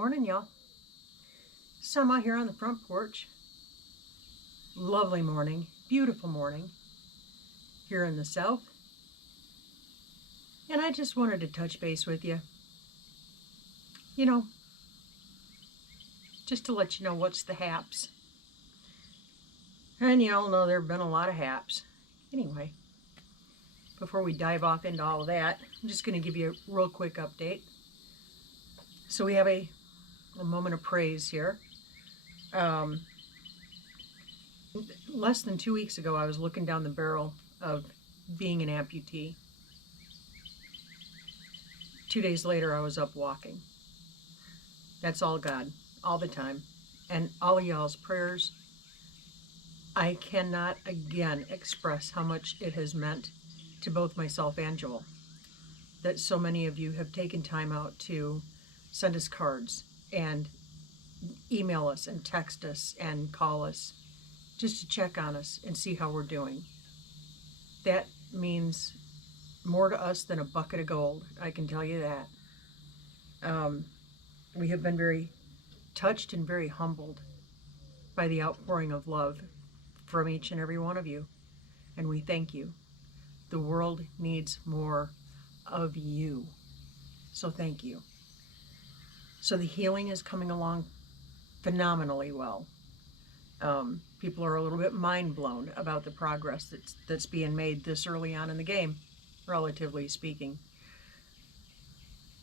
morning, y'all. So I'm out here on the front porch. Lovely morning, beautiful morning here in the south. And I just wanted to touch base with you. You know, just to let you know what's the haps. And you all know there have been a lot of haps. Anyway, before we dive off into all of that, I'm just going to give you a real quick update. So we have a moment of praise here. Less than 2 weeks ago, I was looking down the barrel of being an amputee. 2 days later, I was up walking. That's all God, all the time. And all of y'all's prayers, I cannot again express how much it has meant to both myself and Joel. That so many of you have taken time out to send us cards and email us and text us and call us just to check on us and see how we're doing. That means more to us than a bucket of gold, I can tell you that. We have been very touched and very humbled by the outpouring of love from each and every one of you, and we thank you. The world needs more of you, so thank you. So the healing is coming along phenomenally well. People are a little bit mind blown about the progress that's being made this early on in the game, relatively speaking.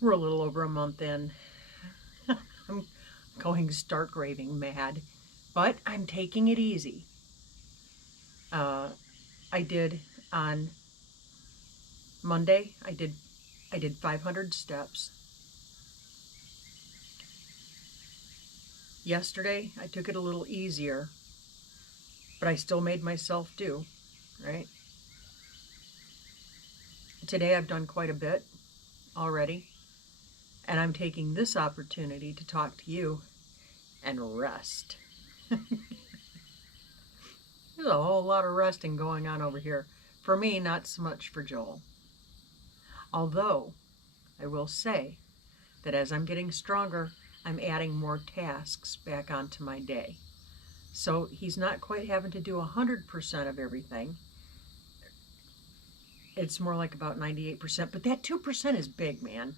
We're a little over a month in. I'm going stark raving mad, but I'm taking it easy. I did on Monday, I did 500 steps. Yesterday, I took it a little easier, but I still made myself do, right? Today, I've done quite a bit already, and I'm taking this opportunity to talk to you and rest. There's a whole lot of resting going on over here. For me, not so much for Joel. Although, I will say that as I'm getting stronger, I'm adding more tasks back onto my day. So he's not quite having to do 100% of everything. It's more like about 98%, but that 2% is big, man.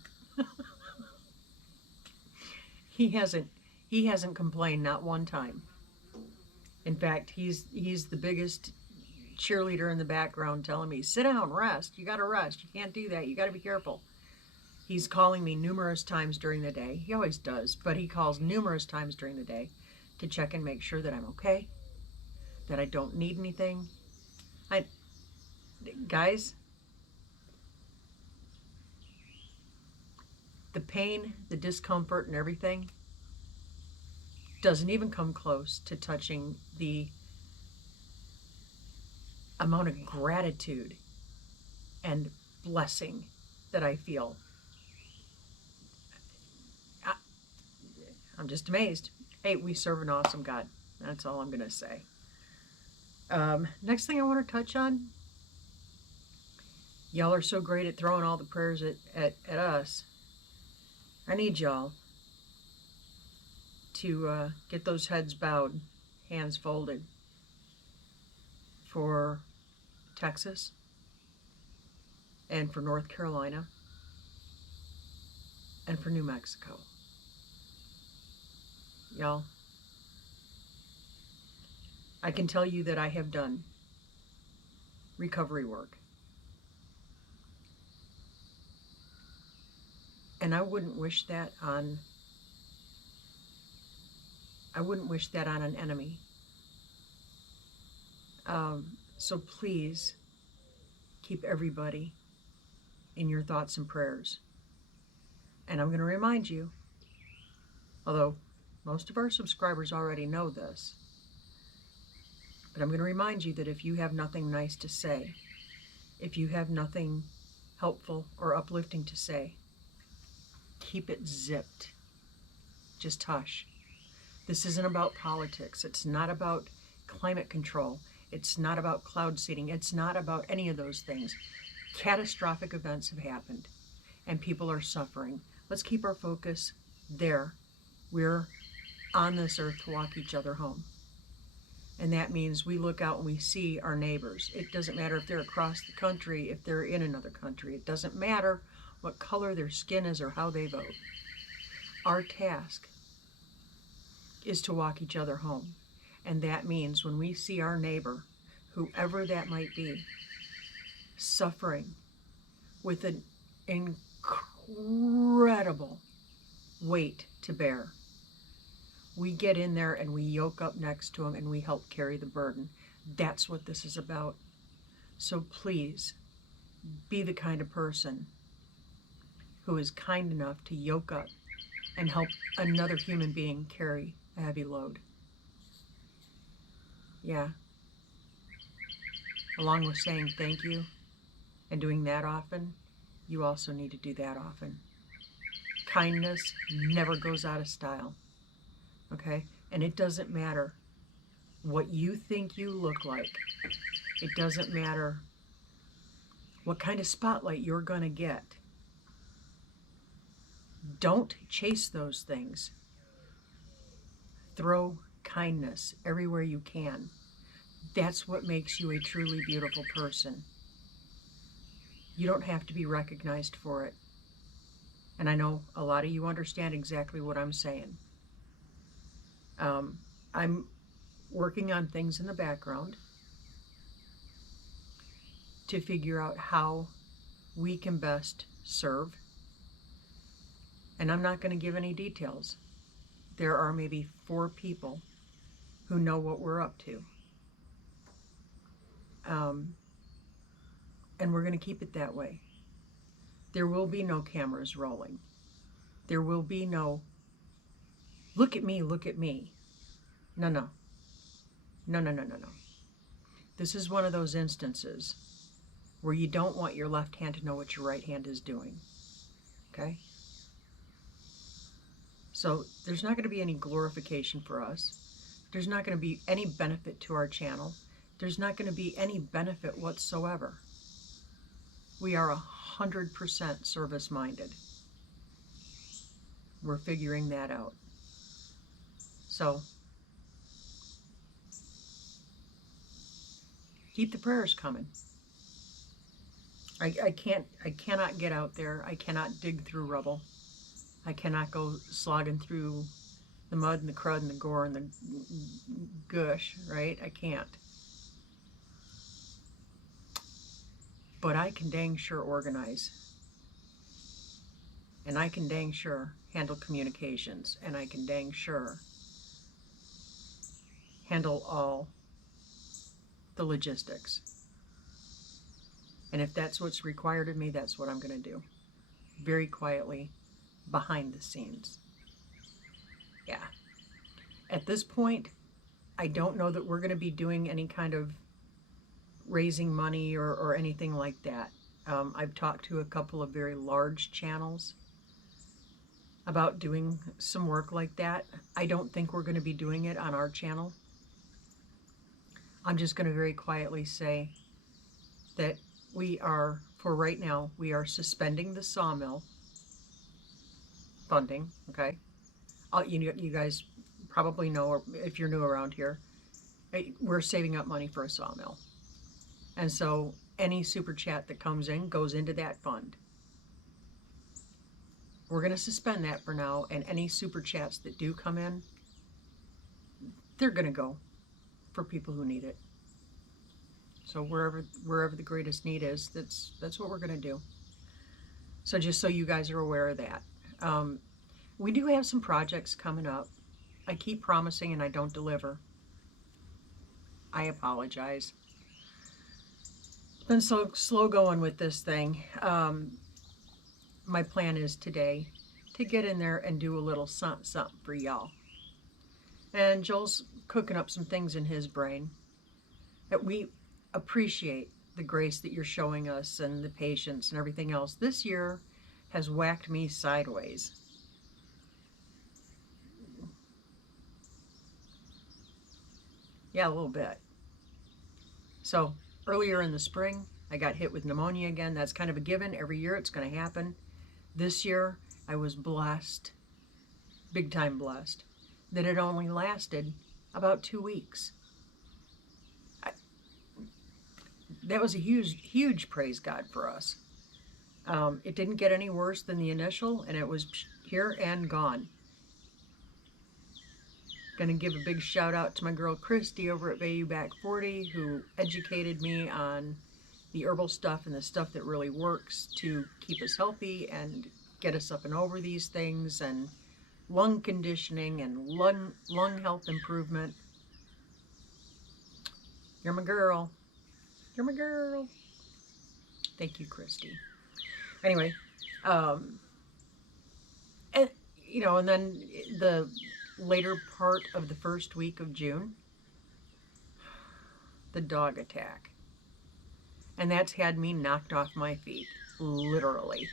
He hasn't complained not one time. In fact, he's the biggest cheerleader in the background telling me, sit down, rest, you gotta rest, you can't do that, you gotta be careful. He's calling me numerous times during the day. He always does, but he calls numerous times during the day to check and make sure that I'm okay, that I don't need anything. Guys, the pain, the discomfort, and everything doesn't even come close to touching the amount of gratitude and blessing that I feel. I'm just amazed. Hey, we serve an awesome God. That's all I'm going to say. Next thing I want to touch on, y'all are so great at throwing all the prayers at us. I need y'all to get those heads bowed, hands folded for Texas and for North Carolina and for New Mexico. Y'all, I can tell you that I have done recovery work. And I wouldn't wish that on an enemy. So please keep everybody in your thoughts and prayers. And I'm going to remind you, although most of our subscribers already know this, but I'm going to remind you that if you have nothing nice to say, if you have nothing helpful or uplifting to say, keep it zipped. Just hush. This isn't about politics. It's not about climate control. It's not about cloud seeding. It's not about any of those things. Catastrophic events have happened, and people are suffering. Let's keep our focus there We're on this earth to walk each other home. And that means we look out and we see our neighbors. It doesn't matter if they're across the country, if they're in another country. It doesn't matter what color their skin is or how they vote. Our task is to walk each other home. And that means when we see our neighbor, whoever that might be, suffering with an incredible weight to bear, we get in there and we yoke up next to them and we help carry the burden. That's what this is about. So please be the kind of person who is kind enough to yoke up and help another human being carry a heavy load. Yeah. Along with saying thank you and doing that often, you also need to do that often. Kindness never goes out of style. Okay? And it doesn't matter what you think you look like. It doesn't matter what kind of spotlight you're going to get. Don't chase those things. Throw kindness everywhere you can. That's what makes you a truly beautiful person. You don't have to be recognized for it. And I know a lot of you understand exactly what I'm saying. I'm working on things in the background to figure out how we can best serve. And I'm not going to give any details. There are maybe 4 people who know what we're up to. And we're going to keep it that way. There will be no cameras rolling. There will be no, look at me, look at me. No, no. No, no, no, no, no. This is one of those instances where you don't want your left hand to know what your right hand is doing. Okay? So there's not going to be any glorification for us. There's not going to be any benefit to our channel. There's not going to be any benefit whatsoever. We are 100% service-minded. We're figuring that out. So keep the prayers coming. I cannot get out there. I cannot dig through rubble. I cannot go slogging through the mud and the crud and the gore and the gush, right? I can't. But I can dang sure organize. And I can dang sure handle communications. And I can dang sure handle all the logistics. And if that's what's required of me, that's what I'm going to do. Very quietly, behind the scenes. Yeah. At this point, I don't know that we're going to be doing any kind of raising money or anything like that. I've talked to a couple of very large channels about doing some work like that. I don't think we're going to be doing it on our channel. I'm just going to very quietly say that we are, for right now, we are suspending the sawmill funding, okay? You guys probably know, or if you're new around here, we're saving up money for a sawmill. And so any super chat that comes in goes into that fund. We're going to suspend that for now, and any super chats that do come in, they're going to go for people who need it. So wherever the greatest need is, that's what we're going to do. So just so you guys are aware of that. We do have some projects coming up. I keep promising and I don't deliver. I apologize. It's been so slow going with this thing. My plan is today to get in there and do a little something for y'all. And Joel's cooking up some things in his brain that we appreciate the grace that you're showing us and the patience and everything else. This year has whacked me sideways. Yeah, a little bit. So earlier in the spring, I got hit with pneumonia again. That's kind of a given. Every year it's going to happen. This year, I was blessed big time blessed that it only lasted about 2 weeks. That was a huge praise God for us. It didn't get any worse than the initial, and it was here and gone. Gonna give a big shout out to my girl Christy over at Bayou Back 40, who educated me on the herbal stuff and the stuff that really works to keep us healthy and get us up and over these things, and lung conditioning and lung health improvement. You're my girl. You're my girl. Thank you, Christy. Anyway, and and then the later part of the first week of June, the dog attack. And that's had me knocked off my feet, literally.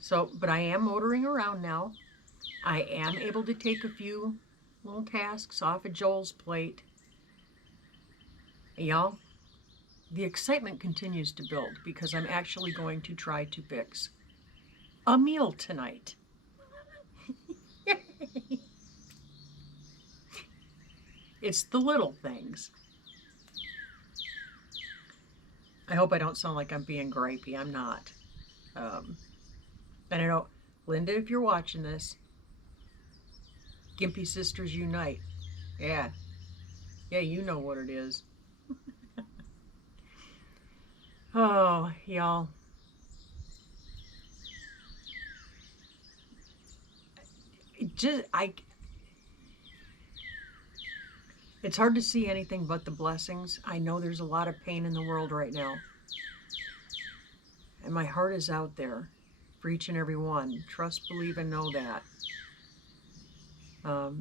So, but I am motoring around now. I am able to take a few little tasks off of Joel's plate. Y'all, the excitement continues to build because I'm actually going to try to fix a meal tonight. It's the little things. I hope I don't sound like I'm being gripey. I'm not. And I know, Linda, if you're watching this, Gimpy Sisters Unite. Yeah. Yeah, you know what it is. Oh, y'all. It's hard to see anything but the blessings. I know there's a lot of pain in the world right now. And my heart is out there for each and every one. Trust, believe, and know that.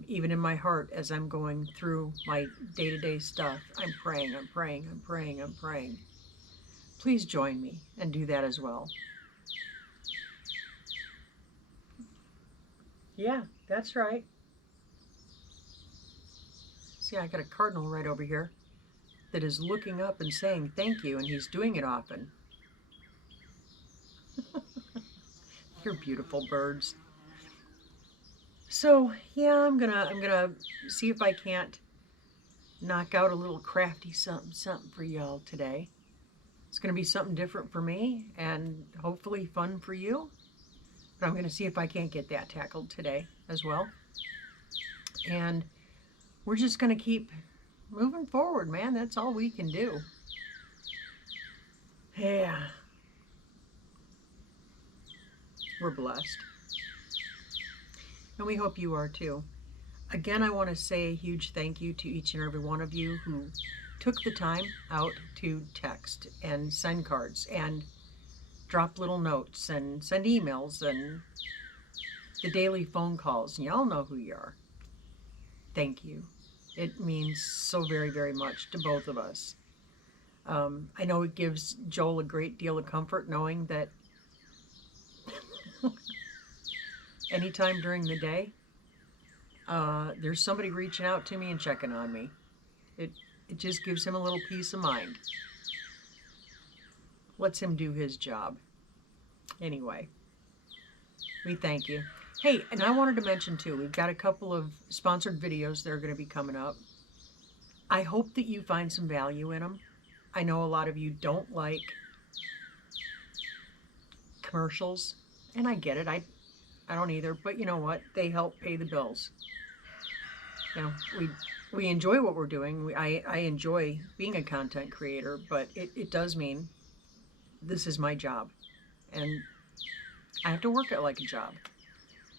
Even in my heart, as I'm going through my day-to-day stuff, I'm praying, I'm praying, I'm praying, I'm praying. Please join me and do that as well. Yeah, that's right. See, I got a cardinal right over here that is looking up and saying thank you, and he's doing it often. You're beautiful birds. So yeah, I'm gonna see if I can't knock out a little crafty something for y'all today. It's gonna be something different for me and hopefully fun for you. But I'm gonna see if I can't get that tackled today as well. And we're just gonna keep moving forward, man. That's all we can do. Yeah. We're blessed. And we hope you are too. Again, I want to say a huge thank you to each and every one of you who took the time out to text and send cards and drop little notes and send emails and the daily phone calls. And y'all know who you are. Thank you. It means so very, very much to both of us. I know it gives Joel a great deal of comfort knowing that anytime during the day, there's somebody reaching out to me and checking on me. It just gives him a little peace of mind. Lets him do his job. Anyway, we thank you. Hey, and I wanted to mention too, we've got a couple of sponsored videos that are going to be coming up. I hope that you find some value in them. I know a lot of you don't like commercials, and I get it. I don't either, but you know what? They help pay the bills. You know, we enjoy what we're doing. I enjoy being a content creator, but it does mean this is my job, and I have to work it like a job,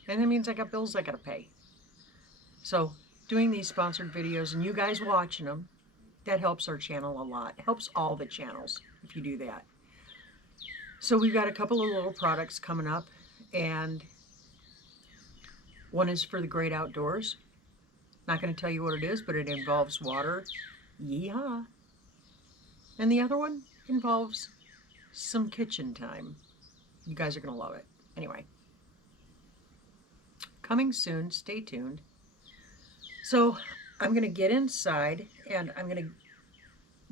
and that means I got bills I gotta pay. So doing these sponsored videos and you guys watching them, that helps our channel a lot. It helps all the channels if you do that. So we've got a couple of little products coming up, and one is for the great outdoors. Not going to tell you what it is, but it involves water. Yeehaw. And the other one involves some kitchen time. You guys are going to love it. Anyway. Coming soon. Stay tuned. So I'm going to get inside and I'm going to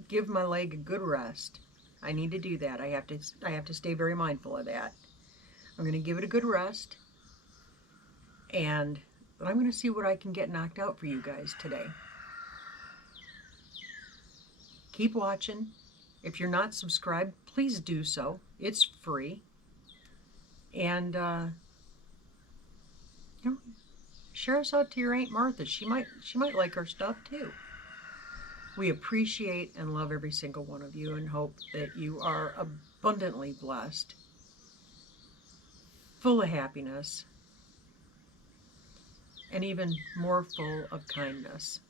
give my leg a good rest. I need to do that. I have to stay very mindful of that. I'm going to give it a good rest. But I'm going to see what I can get knocked out for you guys today. Keep watching. If you're not subscribed, please do so. It's free. And you know, share us out to your Aunt Martha. She might like our stuff too. We appreciate and love every single one of you and hope that you are abundantly blessed, full of happiness, and even more full of kindness.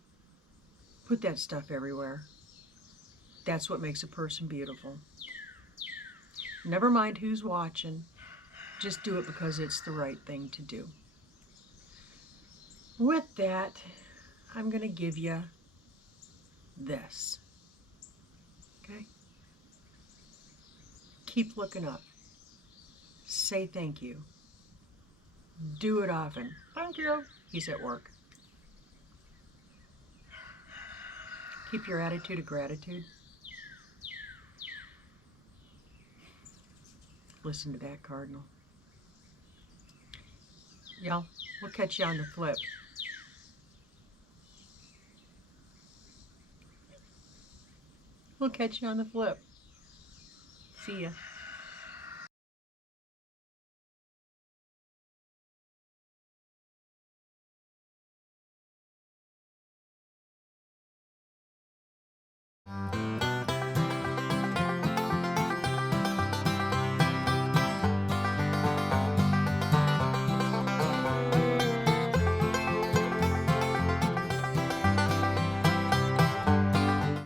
Put that stuff everywhere. That's what makes a person beautiful. Never mind who's watching. Just do it because it's the right thing to do. With that, I'm going to give you this. Okay? Keep looking up. Say thank you. Do it often. Thank you. He's at work. Keep your attitude of gratitude. Listen to that cardinal. Y'all, we'll catch you on the flip. We'll catch you on the flip. See ya.